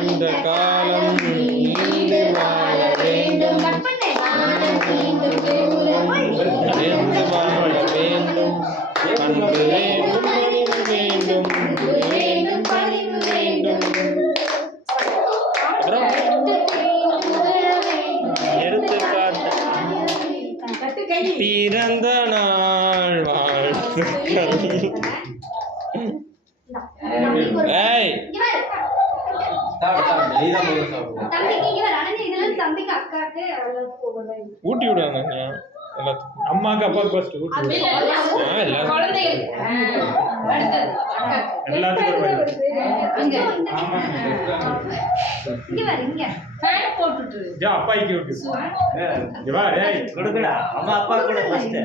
இந்த காலம் நீண்டு வாழ வேண்டும், நிறைந்து வாழ வேண்டும், அன்பு வேண்டும், பணிவு வேண்டும், பணிவு வேண்டும். அப்புறம் எடுத்துக்காட்டு பிறந்த நாள் வாழ்த்துக்கள். ஊட்டி விடுவாங்க அம்மாக்கு அப்பாவுக்கு ஃபர்ஸ்ட் ஊட்டி அப்பாய்க்கு கொடுக்கடா அம்மா அப்பா கூட ஃபர்ஸ்ட்